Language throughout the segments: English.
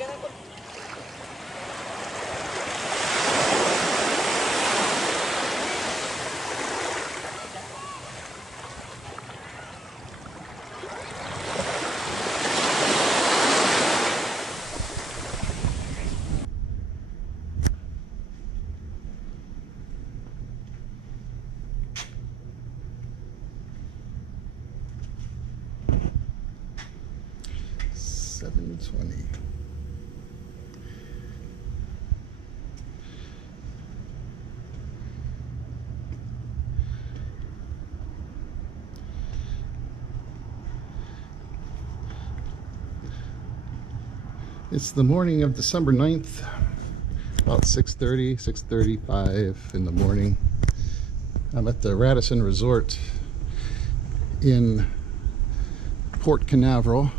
$7.20. It's the morning of December 9th, about 6:35 in the morning. I'm at the Radisson Resort in Port Canaveral.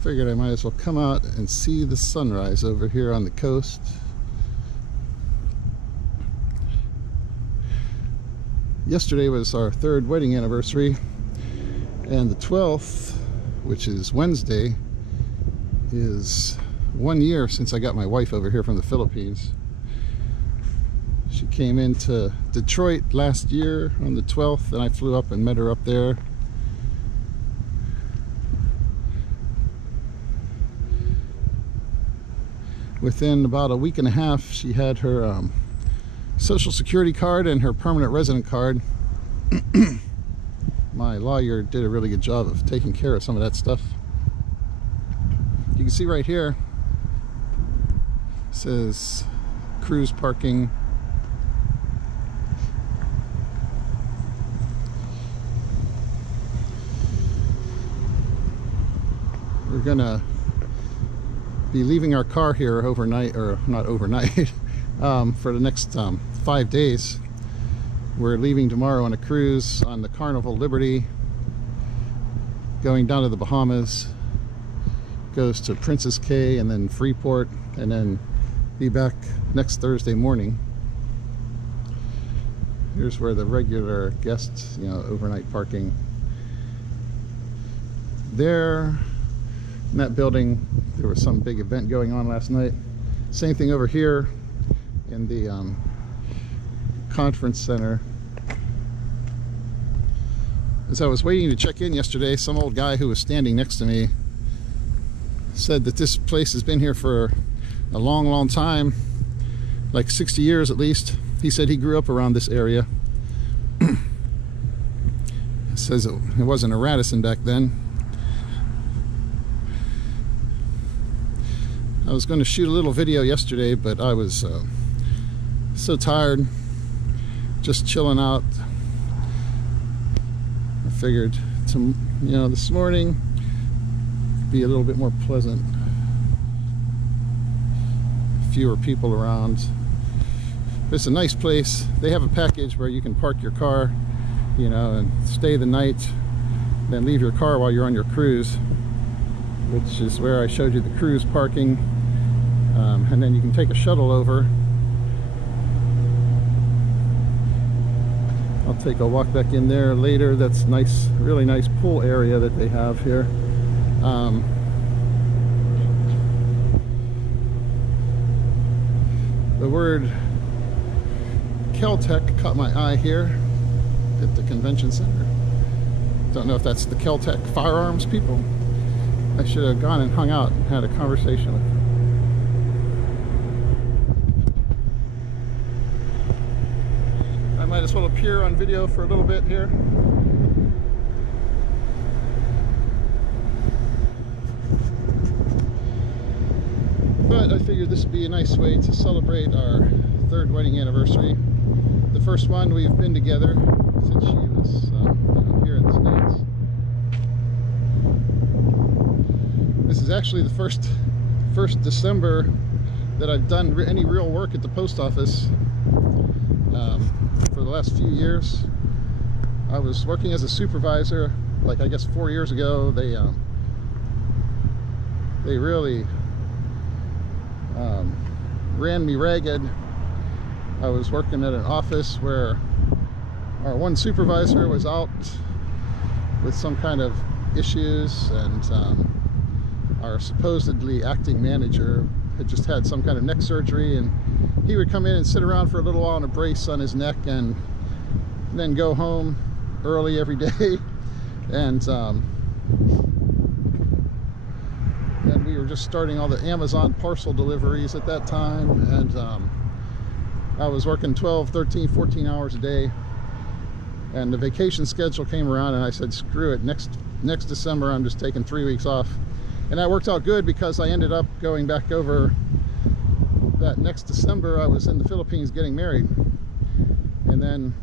Figured I might as well come out and see the sunrise over here on the coast. Yesterday was our 3rd wedding anniversary, and the 12th, which is Wednesday, is 1 year since I got my wife over here from the Philippines. She came into Detroit last year on the 12th, and I flew up and met her up there. Within about a week and a half, she had her Social Security card and her permanent resident card. My lawyer did a really good job of taking care of some of that stuff. You can see right here, it says cruise parking. We're gonna be leaving our car here overnight, or not overnight, for the next 5 days. We're leaving tomorrow on a cruise on the Carnival Liberty, going down to the Bahamas, goes to Princess Cay and then Freeport, and then be back next Thursday morning. Here's where the regular guests, overnight parking. There, in that building, there was some big event going on last night. Same thing over here in the conference center. As I was waiting to check in yesterday, some old guy who was standing next to me said that this place has been here for a long time, like 60 years at least. He said he grew up around this area. Says it wasn't a Radisson back then. I was going to shoot a little video yesterday, but I was so tired, just chilling out. I figured this morning be a little bit more pleasant. Fewer people around. But it's a nice place. They have a package where you can park your car, and stay the night, then leave your car while you're on your cruise, which is where I showed you the cruise parking. And then you can take a shuttle over. I'll take a walk back in there later. That's nice, really nice pool area that they have here. The word Kel-Tec caught my eye here at the convention center. Don't know if that's the Kel-Tec firearms people. I should have gone and hung out and had a conversation with them. I might as well appear on video for a little bit here. But I figured this would be a nice way to celebrate our 3rd wedding anniversary. The first one we've been together since she was here in the States. This is actually the first December that I've done any real work at the post office. For the last few years, I was working as a supervisor. Like, I guess 4 years ago, they really ran me ragged. I was working at an office where our one supervisor was out with some kind of issues, and our supposedly acting manager had just had some kind of neck surgery, and he would come in and sit around for a little while on a brace on his neck and then go home early every day. And then we were just starting all the Amazon parcel deliveries at that time, and I was working 12, 13, 14 hours a day, and the vacation schedule came around and I said, screw it, next December I'm just taking 3 weeks off. And that worked out good, because I ended up going back over that next December. I was in the Philippines getting married, and then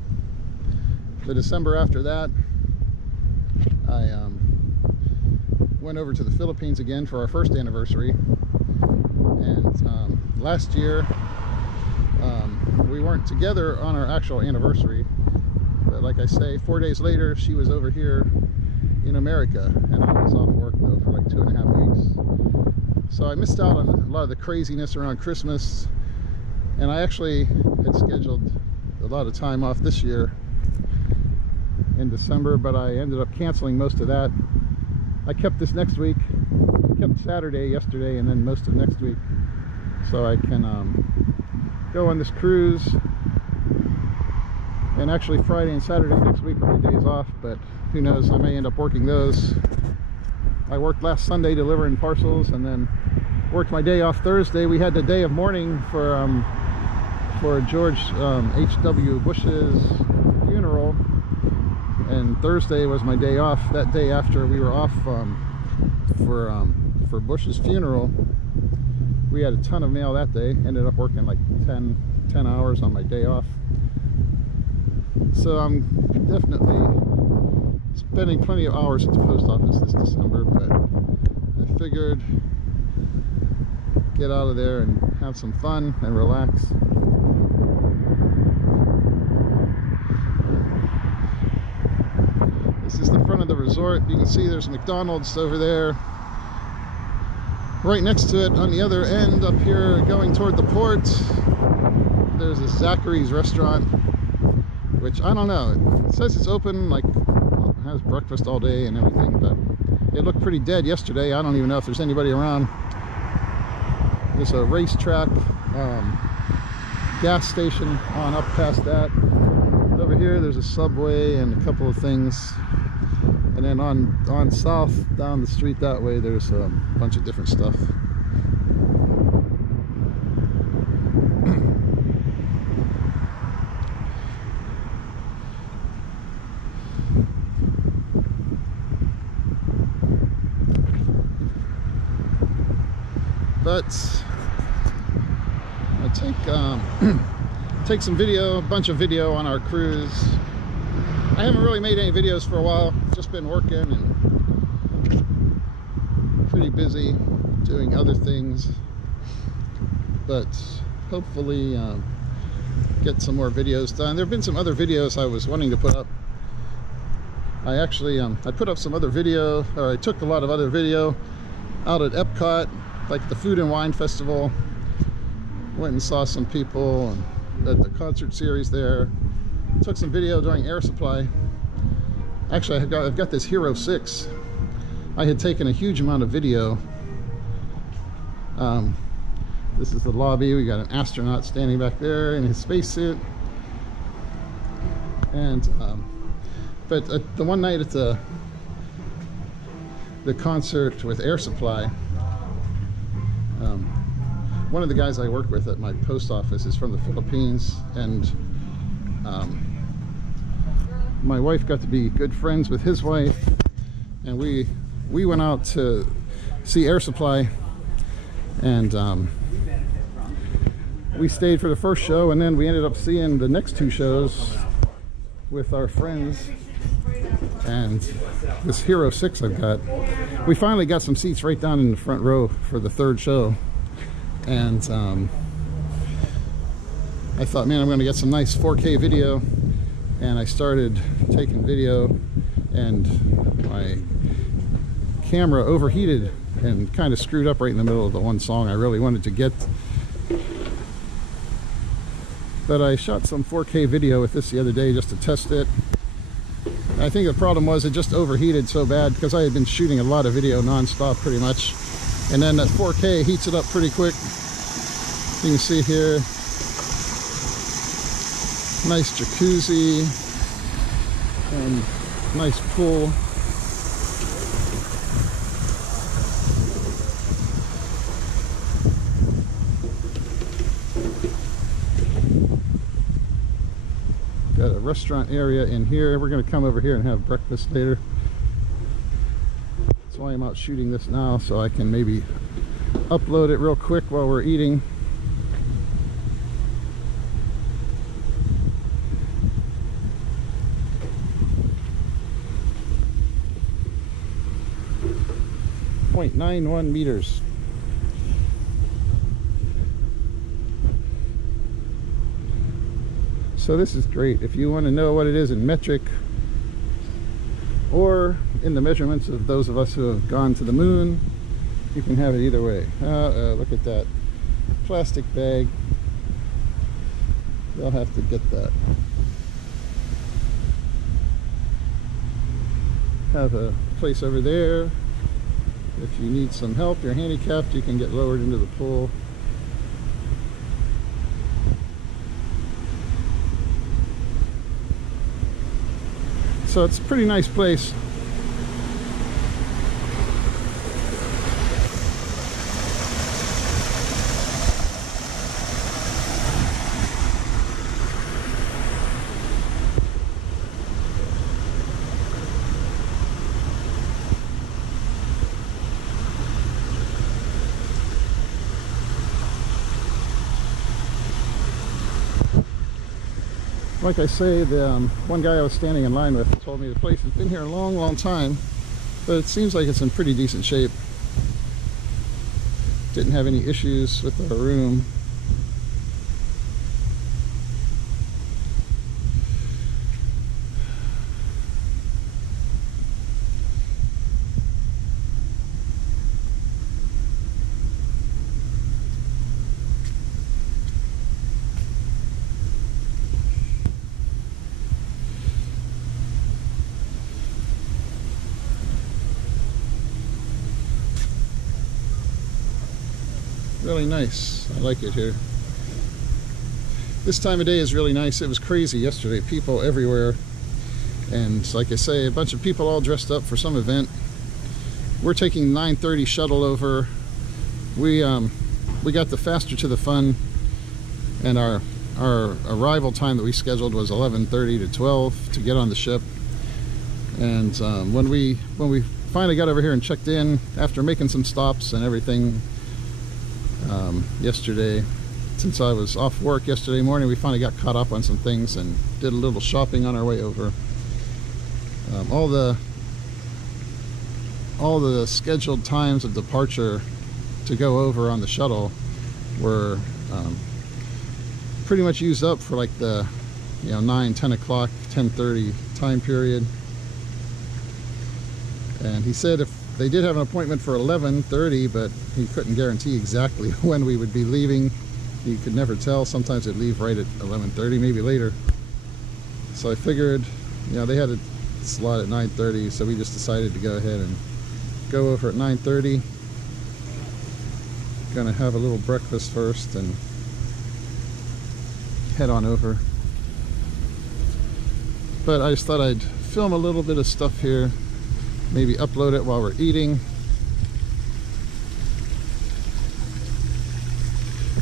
the December after that I went over to the Philippines again for our first anniversary. And last year we weren't together on our actual anniversary, but like I say, 4 days later she was over here in America, and I was off work though for like 2.5 weeks. So I missed out on a lot of the craziness around Christmas, and I actually had scheduled a lot of time off this year in December, but I ended up canceling most of that. I kept this next week, kept Saturday yesterday, and then most of next week, so I can go on this cruise. And actually Friday and Saturday next week are my days off, but who knows, I may end up working those. I worked last Sunday delivering parcels, and then worked my day off Thursday. We had the day of mourning for George H.W. Bush's funeral, and Thursday was my day off. That day after we were off for Bush's funeral, we had a ton of mail that day. Ended up working like 10 hours on my day off. So I'm definitely spending plenty of hours at the post office this December, but I figured get out of there and have some fun and relax. This is the front of the resort. You can see there's McDonald's over there. Right next to it on the other end up here going toward the port, there's a Zachary's restaurant, which I don't know, it says it's open, like has breakfast all day and everything, but it looked pretty dead yesterday. I don't even know if there's anybody around. There's a racetrack, gas station on up past that. Over here there's a Subway and a couple of things, and then on south down the street that way there's a bunch of different stuff. But I take some video, a bunch of video on our cruise. I haven't really made any videos for a while, just been working and pretty busy doing other things, but hopefully get some more videos done. There have been some other videos I was wanting to put up. I actually I put up some other video, or I took a lot of other video out at Epcot, like the Food and Wine Festival. Went and saw some people at the concert series there. Took some video during Air Supply. Actually, I've got this Hero 6. I had taken a huge amount of video. This is the lobby. We got an astronaut standing back there in his spacesuit. And but the one night at the concert with Air Supply, one of the guys I work with at my post office is from the Philippines, and my wife got to be good friends with his wife, and we went out to see Air Supply, and we stayed for the first show, and then we ended up seeing the next two shows with our friends. And this Hero 6 I've got, we finally got some seats right down in the front row for the third show, and I thought, man, I'm going to get some nice 4K video, and I started taking video, and my camera overheated and kind of screwed up right in the middle of the one song I really wanted to get. But I shot some 4K video with this the other day just to test it. I think the problem was it just overheated so bad, because I had been shooting a lot of video non-stop pretty much, And then that 4K heats it up pretty quick. You can see here, nice jacuzzi and nice pool. Got a restaurant area in here. We're going to come over here and have breakfast later. That's why I'm out shooting this now, so I can maybe upload it real quick while we're eating. .91 meters. So this is great. If you want to know what it is in metric or in the measurements of those of us who have gone to the moon, you can have it either way. Look at that plastic bag. They'll have to get that. Have a place over there. If you need some help, you're handicapped, you can get lowered into the pool. So it's a pretty nice place. Like I say, the one guy I was standing in line with told me the place has been here a long, long time, but it seems like it's in pretty decent shape. Didn't have any issues with our room. Really nice. I like it here. This time of day is really nice. It was crazy yesterday. People everywhere. And like I say, a bunch of people all dressed up for some event. We're taking 9:30 shuttle over. We got the faster to the fun, and our arrival time that we scheduled was 11:30 to 12 to get on the ship. And when we finally got over here and checked in after making some stops and everything, yesterday, since I was off work yesterday morning, we finally got caught up on some things and did a little shopping on our way over. All the scheduled times of departure to go over on the shuttle were pretty much used up for like the 9, 10 o'clock, 10:30 time period. And he said if they did have an appointment for 11:30, but he couldn't guarantee exactly when we would be leaving. He could never tell. Sometimes they'd leave right at 11:30, maybe later. So I figured, they had a slot at 9:30, so we just decided to go ahead and go over at 9:30. Gonna have a little breakfast first and head on over. But I just thought I'd film a little bit of stuff here. Maybe upload it while we're eating.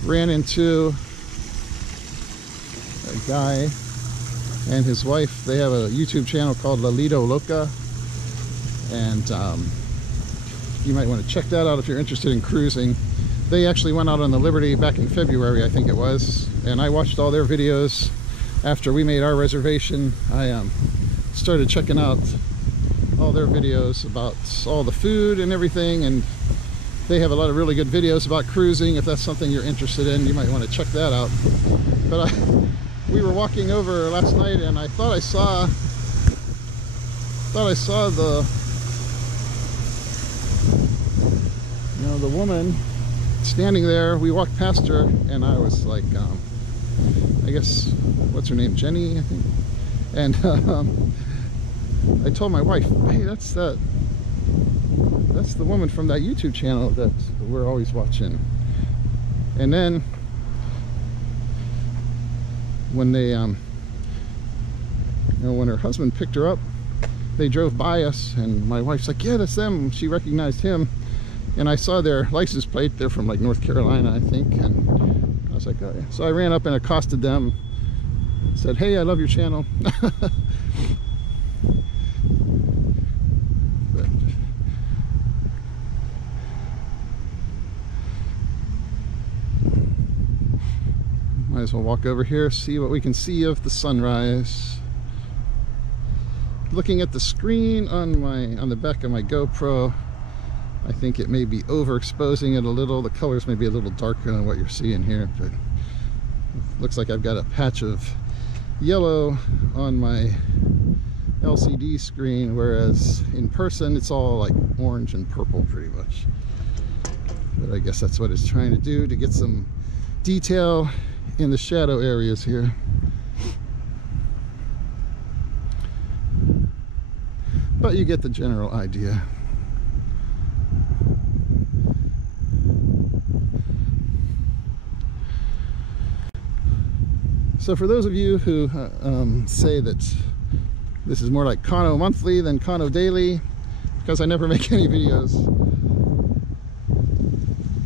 Ran into a guy and his wife. They have a YouTube channel called La Lido Loca, and you might want to check that out if you're interested in cruising. They actually went out on the Liberty back in February, I think it was, and I watched all their videos. After we made our reservation, I started checking out all their videos about all the food and everything, and they have a lot of really good videos about cruising. If that's something you're interested in, you might want to check that out. But we were walking over last night, and I thought I saw the woman standing there. We walked past her, and I was like, I guess, what's her name, Jenny, I think. And I told my wife, hey, that's that That's the woman from that YouTube channel that we're always watching. And then when they you know, when her husband picked her up, they drove by us, and my wife's like, yeah, that's them. She recognized him, and I saw their license plate. They're from like North Carolina, I think, and I was like, oh yeah. So I ran up and accosted them, said, hey, I love your channel. But might as well walk over here, see what we can see of the sunrise. Looking at the screen on the back of my GoPro, I think it may be overexposing it a little. The colors may be a little darker than what you're seeing here, but it looks like I've got a patch of yellow on my LCD screen, whereas in person it's all like orange and purple pretty much. But I guess that's what it's trying to do, to get some detail in the shadow areas here. But you get the general idea. So for those of you who say that this is more like Kano Monthly than Kano Daily, because I never make any videos,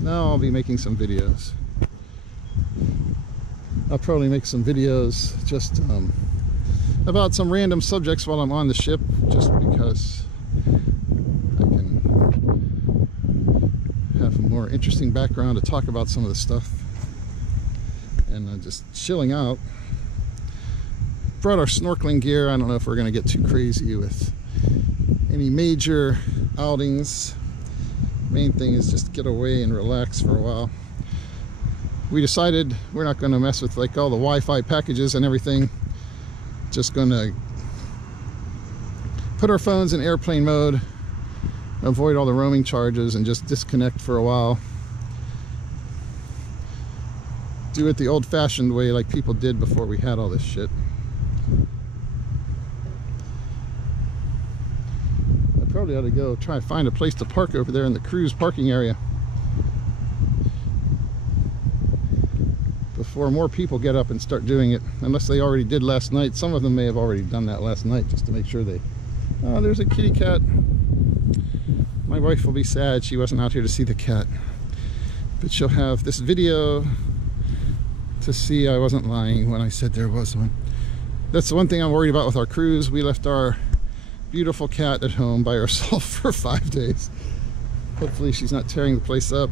now I'll be making some videos. I'll probably make some videos just about some random subjects while I'm on the ship, just because I can have a more interesting background to talk about some of the stuff. And just chilling out. Brought our snorkeling gear. I don't know if we're going to get too crazy with any major outings. Main thing is just get away and relax for a while. We decided we're not going to mess with like all the Wi-Fi packages and everything. Just going to put our phones in airplane mode, avoid all the roaming charges, and just disconnect for a while. Do it the old-fashioned way, like people did before we had all this shit. I probably ought to go try and find a place to park over there in the cruise parking area before more people get up and start doing it, unless they already did last night. Some of them may have already done that last night, just to make sure they... Oh, there's a kitty cat. My wife will be sad she wasn't out here to see the cat, but she'll have this video to see I wasn't lying when I said there was one. That's the one thing I'm worried about with our cruise. We left our beautiful cat at home by herself for 5 days. Hopefully she's not tearing the place up.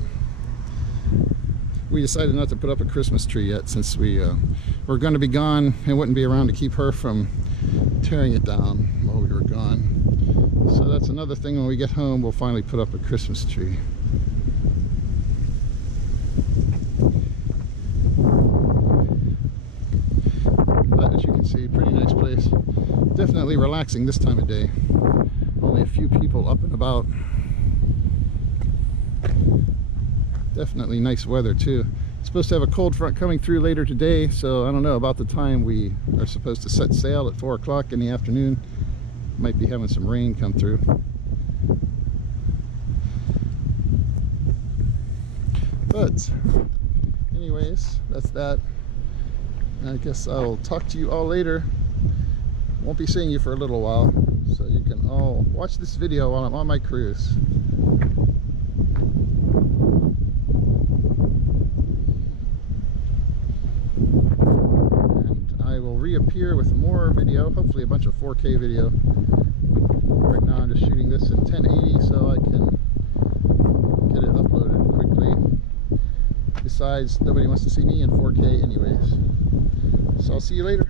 We decided not to put up a Christmas tree yet, since we were going to be gone and wouldn't be around to keep her from tearing it down while we were gone. So that's another thing. When we get home, we'll finally put up a Christmas tree. As you can see, pretty nice place. Definitely relaxing this time of day. Only a few people up and about. Definitely nice weather too. It's supposed to have a cold front coming through later today, so I don't know about the time we are supposed to set sail at 4 o'clock in the afternoon. Might be having some rain come through. But anyways, that's that. I guess I'll talk to you all later. Won't be seeing you for a little while, so you can all watch this video while I'm on my cruise. And I will reappear with more video, hopefully a bunch of 4K video. Right now I'm just shooting this in 1080 so I can get it uploaded quickly. Besides, nobody wants to see me in 4K anyways. So I'll see you later.